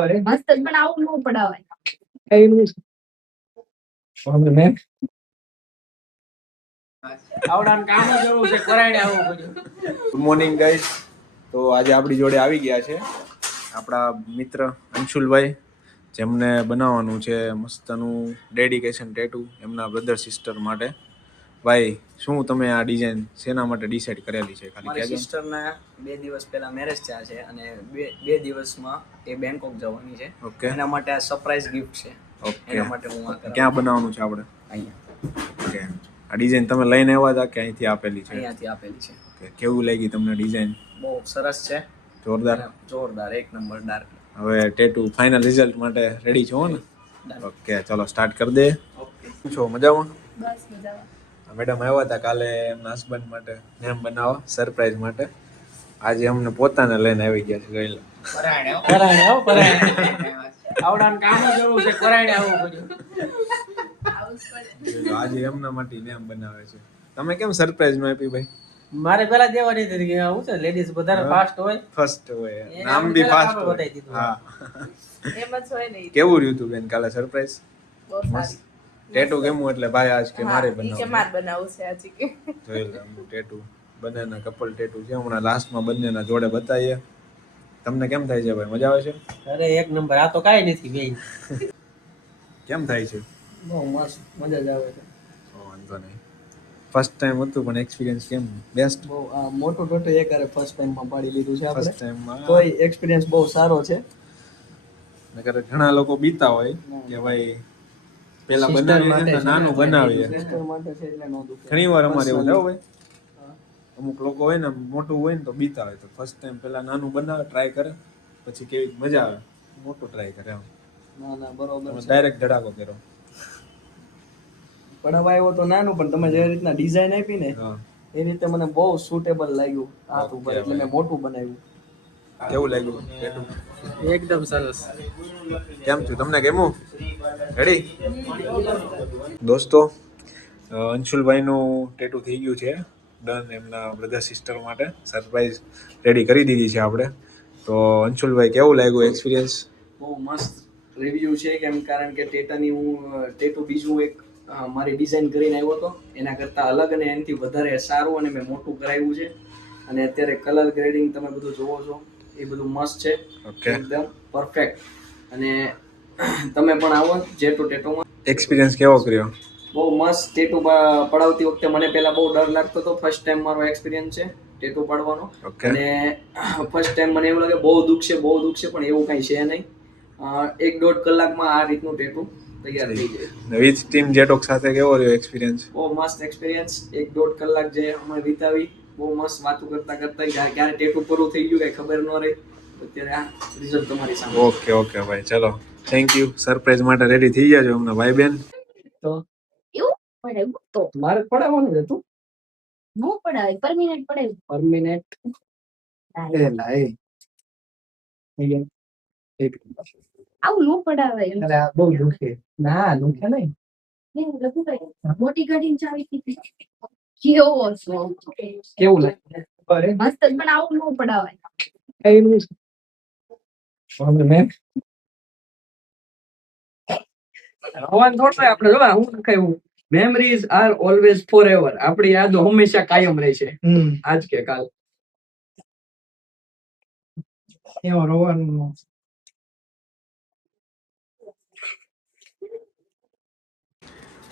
મસ્ત જ બનાવું ન પડાવાય. Good morning guys. તો આજે આપણી જોડે આવી ગયા છે આપણા મિત્ર અંશુલભાઈ, જેમને બનાવવાનું છે મસ્તનું ડેડિકેશન ટેટુ એમના બ્રધર સિસ્ટર માટે. ભાઈ, શું તમે આ ડિઝાઇન શેના માટે ડિસાઈડ કરેલી છે? ખાલી મારી સિસ્ટરના 2 દિવસ પહેલા મેરેજ થયા છે અને બે દિવસમાં એ બેંકોક જવાની છે. ઓકે, એના માટે આ સરપ્રાઈઝ ગિફ્ટ છે. ઓકે, એના માટે હું આ ક્યાં બનાવવાનું છે આપણે? અહીંયા. ઓકે, આ ડિઝાઇન તમે લઈને આવ્યા હતા કે અહીંથી આપેલી છે? અહીંયાથી આપેલી છે. ઓકે, કેવું લાગી તમને ડિઝાઇન? બહુ સરસ છે. જોરદાર, જોરદાર, એક નંબર ડાર્ક. હવે ટેટુ ફાઇનલ રિઝલ્ટ માટે રેડી છો ને? ઓકે, ચલો સ્ટાર્ટ કરી દે. ઓકે. શું છો, મજામાં? બસ મજામાં. મેડમ આવ્યા હતા કાલે એમના હસબન્ડ માટે નેમ બનાવવા, સરપ્રાઈઝ માટે. આજે અમને પોતાને લઈને આવી ગયા છે. ગઈ આજે એમના માટે નેમ બનાવે છે. તમે કેમ સરપ્રાઈઝ માં આપી ભાઈ? મારે પેલા દેવાની હતી કે હું છે લેડીઝ વધારે ફાસ્ટ હોય, ફર્સ્ટ હોય, નામ બી ફાસ્ટ હોય. હા, એમ જ હોય ને. કેવું રહ્યું તું બેન કાલે સરપ્રાઈઝ? બહુ સારું. ટેટુ કેમું એટલે ભાઈ આજ કે મારે ઈ કે બનાવવું. માર બનાવવું છે આજે કે. જોઈ લે ટેટુ, બંનેના કપલ ટેટુ છે. હમણાં લાસ્ટમાં બંનેના જોડે બતાવીએ. તમને કેમ થાય છે ભાઈ? મજા આવે છે? અરે એક નંબર. આ તો કાઈ નથી બેન. કેમ થાય છે? બહુ મસ્ત, મજા જ આવે છે. વાંધો નહીં. ફર્સ્ટ ટાઈમ હતું પણ એક્સપિરિયન્સ કેમ? બેસ્ટ. બહુ આ મોટું ટોટો એકારે ફર્સ્ટ ટાઈમમાં પાડી લીધું છે આપણે. ફર્સ્ટ ટાઈમમાં તોય એક્સપિરિયન્સ બહુ સારો છે. નકર ઘણા લોકો બીતા હોય કે ભાઈ પેલા Sister બનાવીએ માટે છે તો છે નાનું ને, બનાવીએ. સિસ્ટર માટે છે એટલે નો દુખે. ઘણી વાર અમારે એવું થાય ભાઈ. અમુક લોકો હોય ને મોટું હોય ને તો બીતા હોય, તો ફર્સ્ટ ટાઈમ પેલા નાનું બનાવે, ટ્રાય કરે, પછી કેવી મજા આવે મોટું ટ્રાય કરે. એમ ના ના, બરોબર છે. ડાયરેક્ટ ધડાકો કર્યો. પડાવા આવ્યો તો નાનું, પણ તમે જે રીતના ડિઝાઇન આપી ને હા, એ રીતે મને બહુ સુટેબલ લાગ્યું હાથ ઉપર, Okay, એટલે મેં મોટું બનાવ્યું. કેવું લાગ્યું ટેટુ? એકદમ સરસ. કેમ છું, તમને કેમું? રેડી દોસ્તો, અંશુલભાઈનું ટેટુ થઈ ગયું છે ડન. એમના બ્રધર સિસ્ટર માટે સરપ્રાઈઝ રેડી કરી દીધી છે આપણે. તો અંશુલભાઈ, કેવું લાગ્યું એક્સપિરિયન્સ? બહુ મસ્ત રિવ્યુ છે, કેમ કારણ કે ટેટુ બીજું એક મારી ડિઝાઇન કરીને આવ્યો હતો, એના કરતાં અલગ અને એનાથી વધારે સારું, અને મેં મોટું કરાવ્યું છે. અને અત્યારે કલર ગ્રેડિંગ તમે બધું જોવો છો એ બધું મસ્ત છે. ઓકે, એકદમ પરફેક્ટ. અને તમે પણ આવો જેટુ ટેટુમાં. એક્સપિરિયન્સ કેવો કર્યો? બહુ મસ્ત. ટેટુ પડાવતી વખતે મને પહેલા બહુ ડર લાગતો હતો. ફર્સ્ટ ટાઈમ મારો એક્સપિરિયન્સ છે ટેટુ પાડવાનો. ઓકે, અને ફર્સ્ટ ટાઈમ મને એવું લાગે બહુ દુખશે, પણ એવું કાંઈ છે નહીં. 1-1.5 કલાકમાં આ રીતનું ટેટુ તૈયાર થઈ જાય. વિથ ટીમ જેટોક સાથે કેવો રહ્યો એક્સપિરિયન્સ? બહુ મસ્ત એક્સપિરિયન્સ. 1-1.5 કલાક જે અમે વિતાવી, બહુ મસ્ત વાતો કરતા કરતા ક્યારે ટેટુ પૂરું થઈ ગયું કઈ ખબર ન રહી. અત્યારે આ રિઝલ્ટ તમારી સામે. ઓકે ઓકે ભાઈ, ચલો થેન્ક યુ. સરપ્રાઈઝ માટે રેડી થઈ ગયા છો અમને ભાઈ બેન? તો એવું પડાવ્યું તો મારે પડાવવાનું છે. તું નો પડાય, પરમિનન્ટ પડાવ્યું. પરમિનેન્ટ લાય એક આવું નો પડાવાય. અરે આ બહુ દુખે. ના દુખે નહીં. મોટી ગાડીની ચાવી કીધી. કેવો છો? કેવું લાગે? મસ્ત જ બનાવું નો પડાવાય. રવાન થોડો આપણે જોવા હું લખાયું, મેમરીઝ આર ઓલવેઝ ફોરએવર. આપણી યાદો હંમેશા કાયમ રહેશે, આજ કે કાલ. એવો રોવાનું.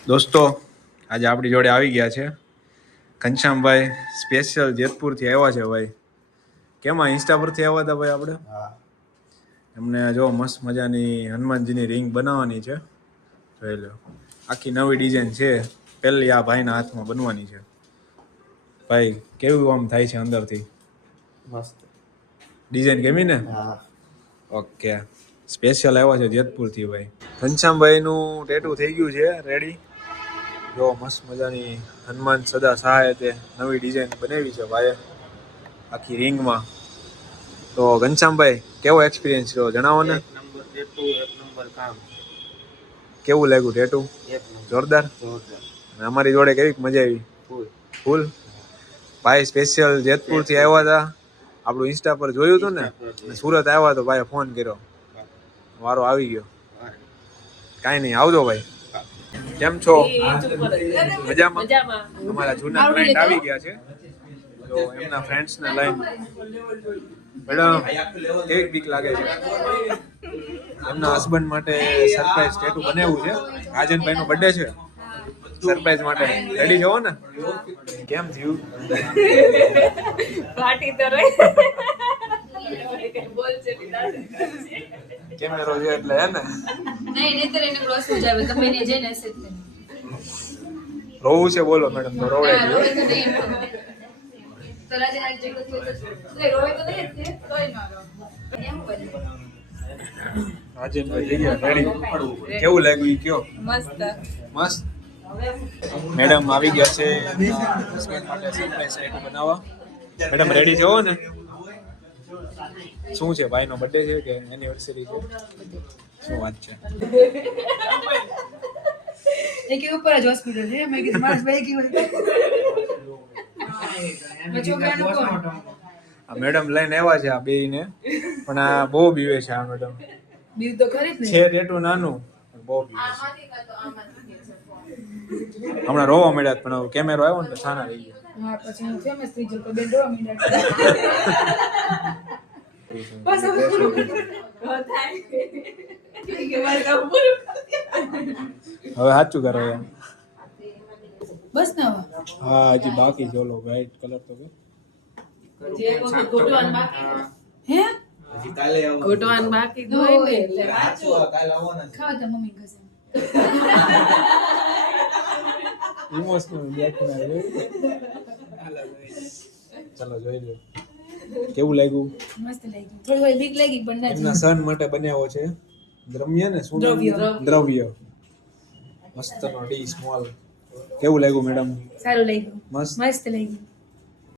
દોસ્તો, આજે આપણી જોડે આવી ગયા છે ઘનશ્યામભાઈ, સ્પેશિયલ જેતપુરથી આવ્યા છે ભાઈ. કેમાં ઇન્સ્ટા પરથી આવ્યા હતા ભાઈ આપણે? એમને જો મસ્ત મજાની હનુમાનજીની રિંગ બનાવવાની છે. જોઈ લો, આખી નવી ડિઝાઇન છે, પહેલી આ ભાઈના હાથમાં બનવાની છે. ભાઈ કેવું આમ થાય છે અંદરથી? મસ્ત ડિઝાઇન ગમી ને? હા. ઓકે, સ્પેશિયલ આવ્યા છે જેતપુરથી ભાઈ. ઘનશ્યામભાઈનું ટેટુ થઈ ગયું છે રેડી. જો મસ્ત મજાની હનુમાન સદા સહાય તે નવી ડિઝાઇન બનાવી છે ભાઈએ આખી રિંગમાં. તો ઘનશ્યામભાઈ, કેવો એક્સપિરિયન્સ રહ્યો જણાવો ને. એક નંબર ટેટુ, એક નંબર કામ. કેવું લાગ્યું ટેટુ? એક નંબર. જોરદાર. જોરદાર. અને અમારી જોડે કેવી મજા આવી? ફૂલ. ફૂલ. ભાઈ સ્પેશિયલ જેતપુરથી આવ્યા હતા, આપણું ઇન્સ્ટા પર જોયું હતું ને, સુરત આવ્યા તો ભાઈએ ફોન કર્યો. વારો આવી ગયો. કાંઈ નહીં, આવજો ભાઈ. કેમ છો? મજામાં? અમારા જૂના ક્લાયન્ટ આવી ગયા છે, તો એમના ફ્રેન્ડ્સને લઈને. મેડમ કેવી બીક લાગે છે? એમના હસબન્ડ માટે સરપ્રાઈઝ ટેટુ બનાવ્યું છે. રાજનભાઈનો બર્થડે છે, સરપ્રાઈઝ માટે રેડી છો ને? કેમ થયું? પાર્ટી તો રહી બોલ છે કેમેરો છે એટલે હે ને? નહીં નહીતર એને ક્રોસ થઈ જાવે તમે એને જઈને એસેટ કરી રોવું છે? બોલો મેડમ, તો રોવાય ગયો. રોવે તો નહીં તો રાજે આજ જે કશું તો નહીં રોવે તો નહીં તે તોય ના રો એમ બોલે રાજનભાઈ થઈ ગયા રેડી. કેવું લાગ્યું ઈ કયો? મસ્ત મસ્ત. મેડમ આવી ગયા છે હસબન્ડ માટે સરપ્રાઈઝ ટેટુ બનાવવા. મેડમ રેડી છો ને? શું છે, ભાઈનો બર્થડે છે કે એનિવર્સરી છે? શું વાત છે? એક ઉપર જ હોસ્પિટલ છે મેં કીધું માર્સ ભાઈ કી હોય છોકરાનો કોણ આ મેડમ લઈને આવ્યા છે આ બેયને, પણ આ બહુ બીવે છે. આ મેડમ બીવ તો ખરી જ છે ટેટુ નાનું, પણ બહુ બીવે છે. હમણાં રોવા મળ્યા પણ હવે કેમેરો આવ્યો ને તો સાના રહી ગયા. હા પછી હું ફેમસ થઈ જતો બેન રોવા મીડા બસ હવે પૂરું થાય કે મારે કામ પૂરું હવે સાચું કરો યાર. બસ ના હા હજી બાકી છે ઓલો વ્હાઈટ કલર તો કે જે ગોટવાન બાકી હે ગોટવાન બાકી દોય ને એટલે ખાવા તો મમ્મી કસે ઇમોશનલ બ્લેકમેલ આવે. ચાલો જોઈ લો કેવું લાગ્યું. મસ્ત લાગી થોડી બીક લાગી પણ ના એમના સન માટે બનાવ્યો છે દ્રવ્ય ને શું દ્રવ્ય મસ્ત નો ડી સ્મોલ. કેવું લાગ્યું મેડમ? સારું લાગ્યું મસ્ત. મસ્ત લાગ્યું